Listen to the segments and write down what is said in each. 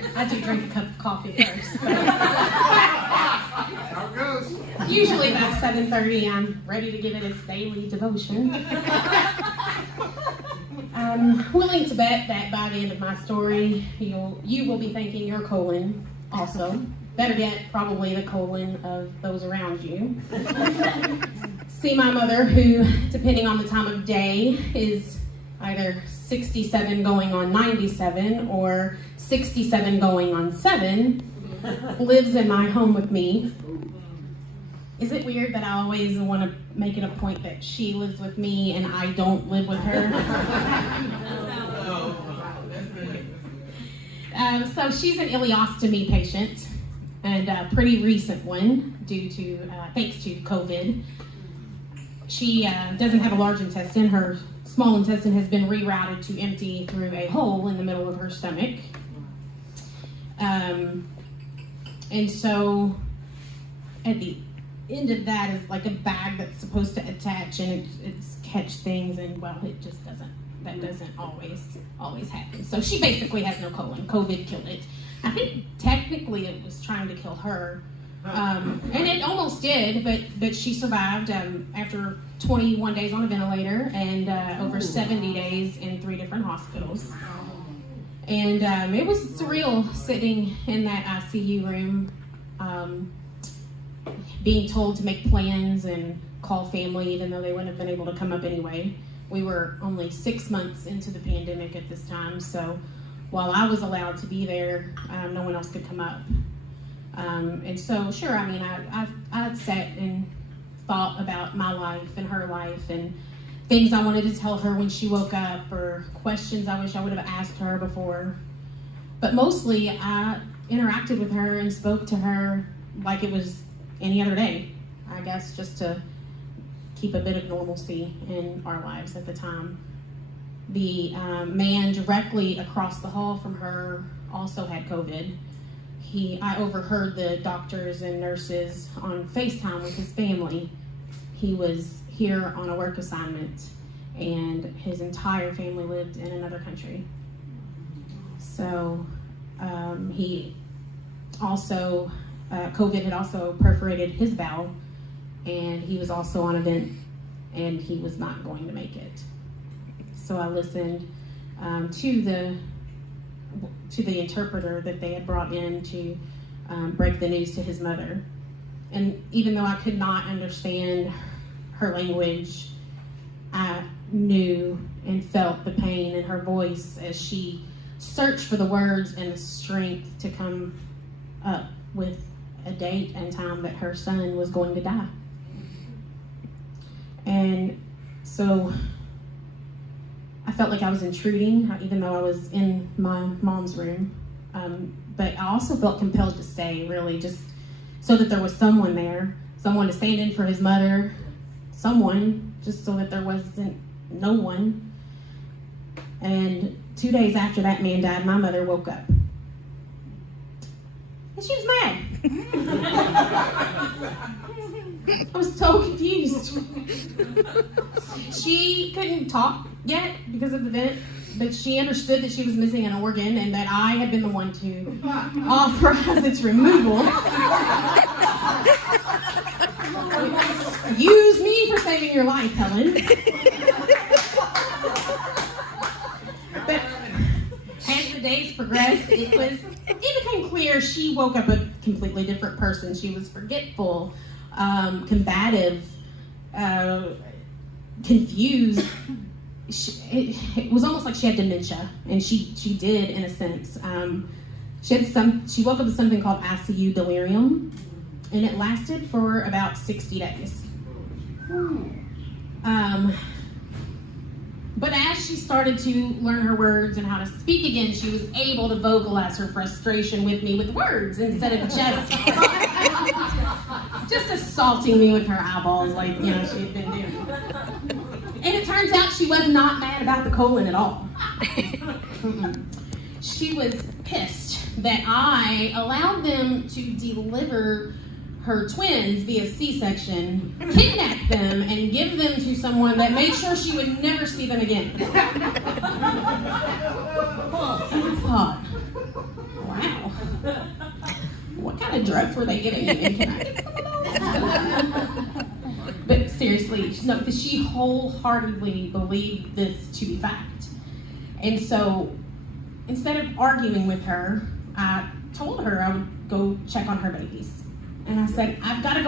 do drink a cup of coffee first. How it goes. Usually by 7:30, I'm ready to give it its daily devotion. I'm willing to bet that by the end of my story, you will be thanking your colon also. Better yet, probably the colon of those around you. See my mother, who, depending on the time of day, is either 67 going on 97 or 67 going on 7, lives in my home with me. Is it weird that I always want to make it a point that she lives with me and I don't live with her? So she's an ileostomy patient, and a pretty recent one due to, thanks to COVID. She doesn't have a large intestine. Her small intestine has been rerouted to empty through a hole in the middle of her stomach. And so at the end of that is like a bag that's supposed to attach and it's catch things, and well, it just doesn't. That doesn't always happen. So she basically has no colon. COVID killed it. I think technically it was trying to kill her. And it almost did, but she survived after 21 days on a ventilator and over 70 days in 3 different hospitals. And it was surreal sitting in that ICU room, being told to make plans and call family, even though they wouldn't have been able to come up anyway. We were only 6 months into the pandemic at this time, so while I was allowed to be there, no one else could come up. And so, sure, I mean, I sat and thought about my life and her life and things I wanted to tell her when she woke up, or questions I wish I would have asked her before. But mostly, I interacted with her and spoke to her like it was any other day, I guess, just to keep a bit of normalcy in our lives at the time. The man directly across the hall from her also had COVID. I overheard the doctors and nurses on FaceTime with his family. He was here on a work assignment, and his entire family lived in another country. So he also, COVID had also perforated his bowel, and he was also on a vent, and he was not going to make it. So I listened to the interpreter that they had brought in to break the news to his mother. And even though I could not understand her language, I knew and felt the pain in her voice as she searched for the words and the strength to come up with a date and time that her son was going to die. And so I felt like I was intruding, even though I was in my mom's room. But I also felt compelled to stay, really, just so that there was someone there, someone to stand in for his mother, someone, just so that there wasn't no one. And 2 days after that man died, my mother woke up. And she was mad. I was so confused. She couldn't talk yet because of the vent, but she understood that she was missing an organ and that I had been the one to authorize its removal. Use me for saving your life, Helen. But as the days progressed, it became clear she woke up a completely different person. She was forgetful, combative, confused. It was almost like she had dementia, and she did, in a sense. She woke up with something called ICU delirium, and it lasted for about 60 days. But as she started to learn her words and how to speak again, she was able to vocalize her frustration with me with words instead of just assaulting me with her eyeballs like, she had been doing. And it turns out she was not mad about the colon at all. She was pissed that I allowed them to deliver her twins via C-section, kidnap them, and give them to someone that made sure she would never see them again. I thought, wow. What kind of drugs were they giving you? Can I get some of those? But seriously, no, because she wholeheartedly believed this to be fact. And so instead of arguing with her, I told her I would go check on her babies. And I said, I've got to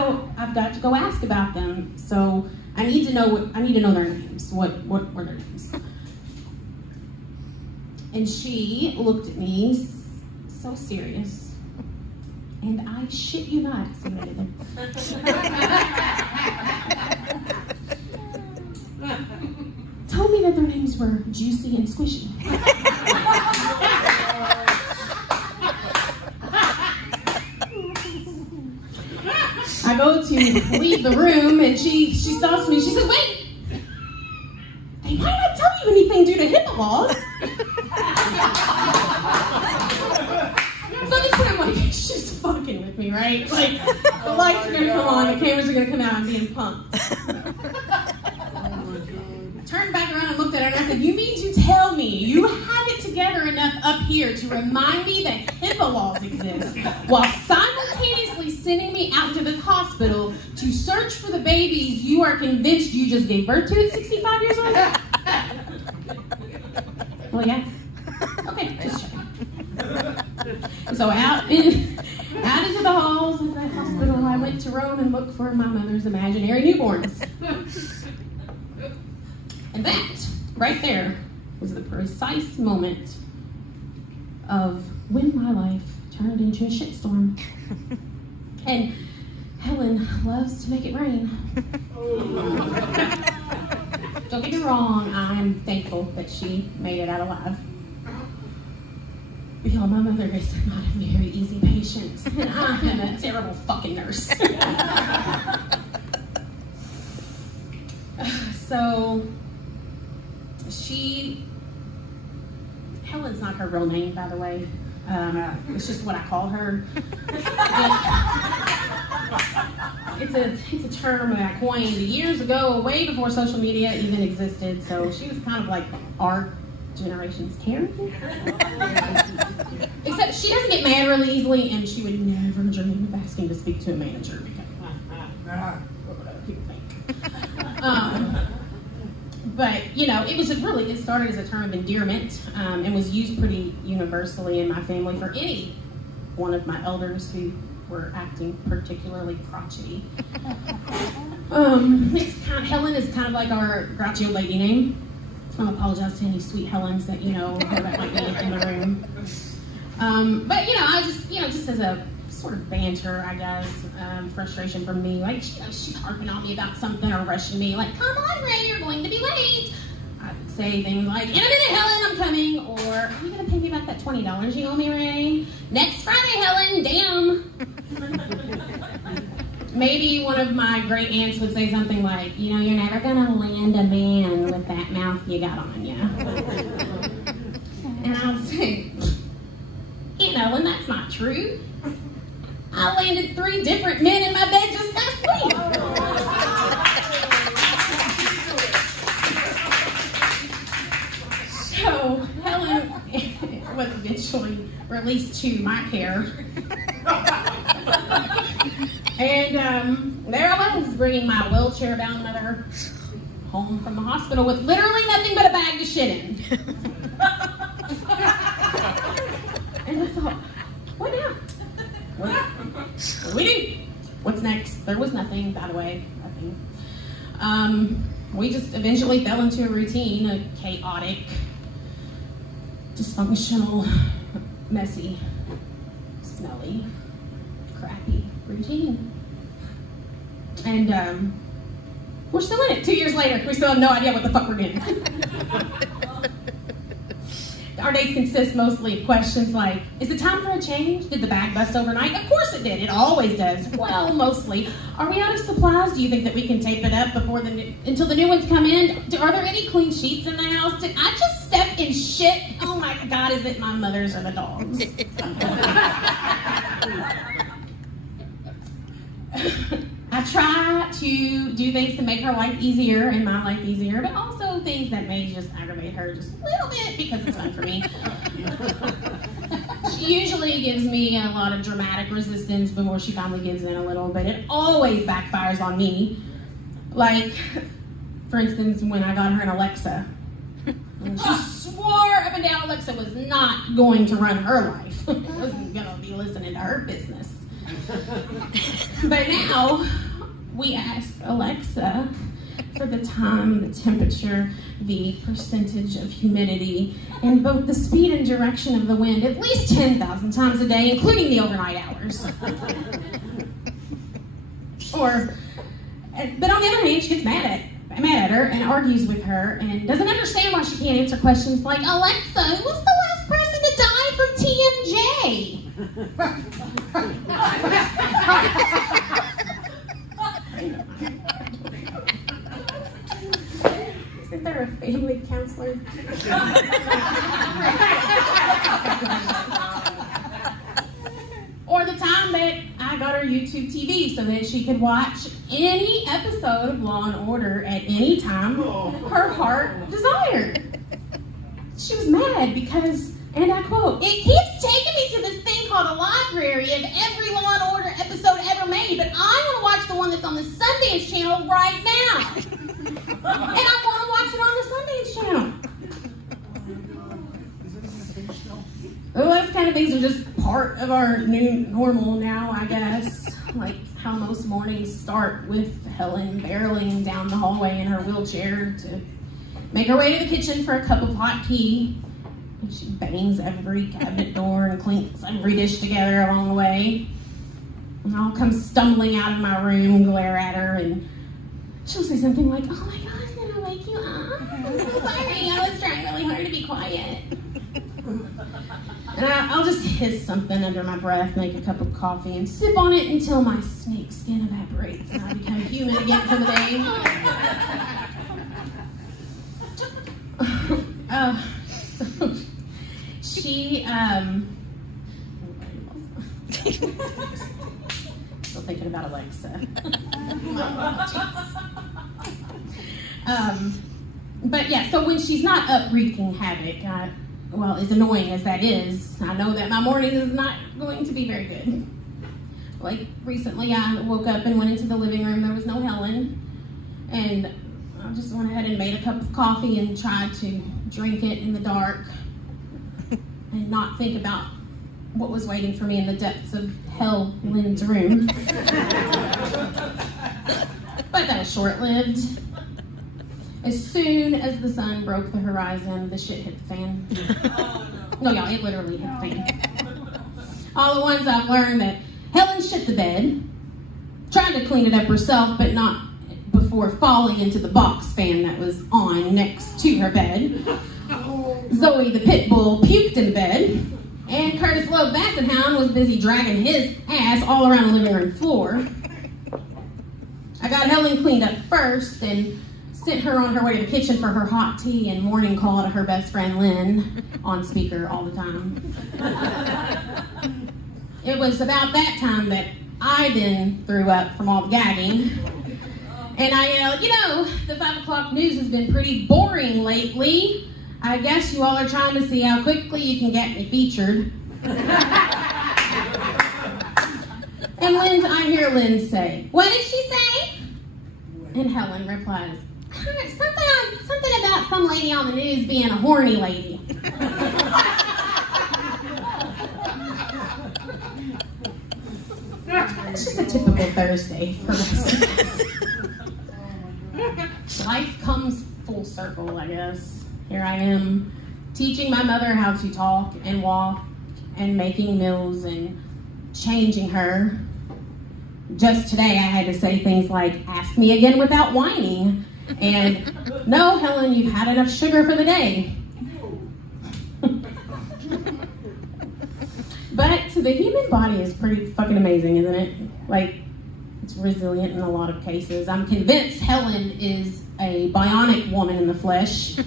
go ask about them. So I need to know their names. What were their names? And she looked at me so serious. And I shit you not, told me that their names were Juicy and Squishy. I go to leave the room and she stops me. She says, wait, they might not tell you anything due to HIPAA laws. So at this point I'm like, she's fucking with me, right? Like, the lights are gonna come on, the cameras are gonna come out, I'm being pumped. I turned back around and looked at her and I said, you mean to tell me you have it together enough up here to remind me that HIPAA laws exist while simultaneously sending me out to this hospital to search for the babies you are convinced you just gave birth to at 65 years old? Well, yeah. Okay, just checking. So out into the halls of the hospital, I went to roam and look for my mother's imaginary newborns. And that, right there, was the precise moment of when my life turned into a shitstorm. And Helen loves to make it rain. Don't get me wrong, I'm thankful that she made it out alive. Y'all, my mother is not a very easy patient, and I am a terrible fucking nurse. So, Helen's not her real name, by the way. It's just what I call her. It's a term that I coined years ago, way before social media even existed. So she was kind of like our generation's Karen. Except she doesn't get mad really easily, and she would never dream of asking to speak to a manager because what would other people think? But it started as a term of endearment and was used pretty universally in my family for any one of my elders who were acting particularly crotchety. Helen is kind of like our grouchy old lady name. I apologize to any sweet Helens that that might be in the room. But I just as a sort of banter, I guess, frustration from me, like she's harping on me about something or rushing me, like, come on, Ray, you're going to be late. I would say things like, in a minute, Helen, I'm coming, or are you going to pay me back that $20 you owe me, Ray? Next Friday, Helen, damn. Maybe one of my great aunts would say something like, you're never going to land a man with that mouth you got on you. And I would say, and that's not true. I landed 3 different men in my bed just last week. So Helen was eventually released to my care. And there I was, bringing my wheelchair-bound mother home from the hospital with literally nothing but a bag to shit in. And I thought, what now? What do we do? What's next? There was nothing, by the way, nothing. We just eventually fell into a routine, a chaotic, dysfunctional, messy, smelly, crappy routine. And we're still in it. 2 years later, we still have no idea what the fuck we're doing. Our days consist mostly of questions like, is it time for a change? Did the bag bust overnight? Of course it did. It always does. Well, mostly. Are we out of supplies? Do you think that we can tape it up until the new ones come in? Are there any clean sheets in the house? Did I just step in shit? Oh my God, is it my mother's or the dogs? I try to do things to make her life easier and my life easier, but also things that may just aggravate her just a little bit because it's fun for me. She She usually gives me a lot of dramatic resistance before she finally gives in a little, but it always backfires on me. Like, for instance, when I got her an Alexa. And she swore up and down Alexa was not going to run her life. Wasn't going to be listening to her business. But now, we ask Alexa for the time, the temperature, the percentage of humidity, and both the speed and direction of the wind at least 10,000 times a day, including the overnight hours. But on the other hand, she gets mad at her and argues with her and doesn't understand why she can't answer questions like, Alexa, who was the last person to die from TMJ? Isn't there a family counselor? Or the time that I got her YouTube TV so that she could watch any episode of Law and Order at any time her heart desired. She was mad because, and I quote, it keeps taking me to this thing called a library of every Law and Order episode ever made, but I want to watch the one that's on the Sundance Channel right now. And I want to watch it on the Sundance Channel. Those kind of things are just part of our new normal now, I guess. Like how most mornings start with Helen barreling down the hallway in her wheelchair to make her way to the kitchen for a cup of hot tea. And she bangs every cabinet door and clinks every dish together along the way. And I'll come stumbling out of my room and glare at her, and she'll say something like, oh my gosh, did I wake you up? I'm so sorry, I was trying really hard to be quiet. And I'll just hiss something under my breath, make a cup of coffee, and sip on it until my snake skin evaporates and I become human again for the day. So she, still thinking about Alexa. But yeah, so when she's not up wreaking havoc, well, as annoying as that is, I know that my morning is not going to be very good. Like recently I woke up and went into the living room, there was no Helen, and I just went ahead and made a cup of coffee and tried to drink it in the dark and not think about what was waiting for me in the depths of Helen's room. But that was short-lived. As soon as the sun broke the horizon, the shit hit the fan. No, y'all, it literally hit the fan. All the ones I've learned that Helen shit the bed, tried to clean it up herself, but not before falling into the box fan that was on next to her bed. Zoe the pit bull puked in the bed, and Curtis Loeb Basset Hound was busy dragging his ass all around the living room floor. I got Helen cleaned up first and sent her on her way to the kitchen for her hot tea and morning call to her best friend Lynn on speaker all the time. It was about that time that I then threw up from all the gagging. And I yelled, the 5 o'clock news has been pretty boring lately. I guess you all are trying to see how quickly you can get me featured. And I hear Lynn say, what did she say? And Helen replies, something about some lady on the news being a horny lady. It's just a typical Thursday for us. Life comes full circle, I guess. Here I am, teaching my mother how to talk and walk and making meals and changing her. Just today I had to say things like, ask me again without whining. And, no, Helen, you've had enough sugar for the day. But the human body is pretty fucking amazing, isn't it? Like, it's resilient in a lot of cases. I'm convinced Helen is a bionic woman in the flesh.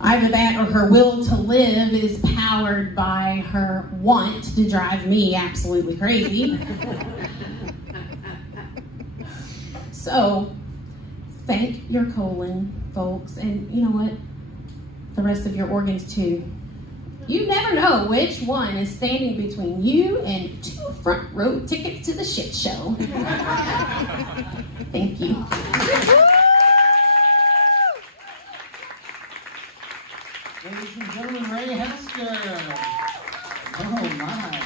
Either that or her will to live is powered by her want to drive me absolutely crazy. So, thank your colon, folks, and you know what? The rest of your organs too. You never know which one is standing between you and 2 front row tickets to the shit show. Thank you. Ladies and gentlemen, Ray Hester. Oh my.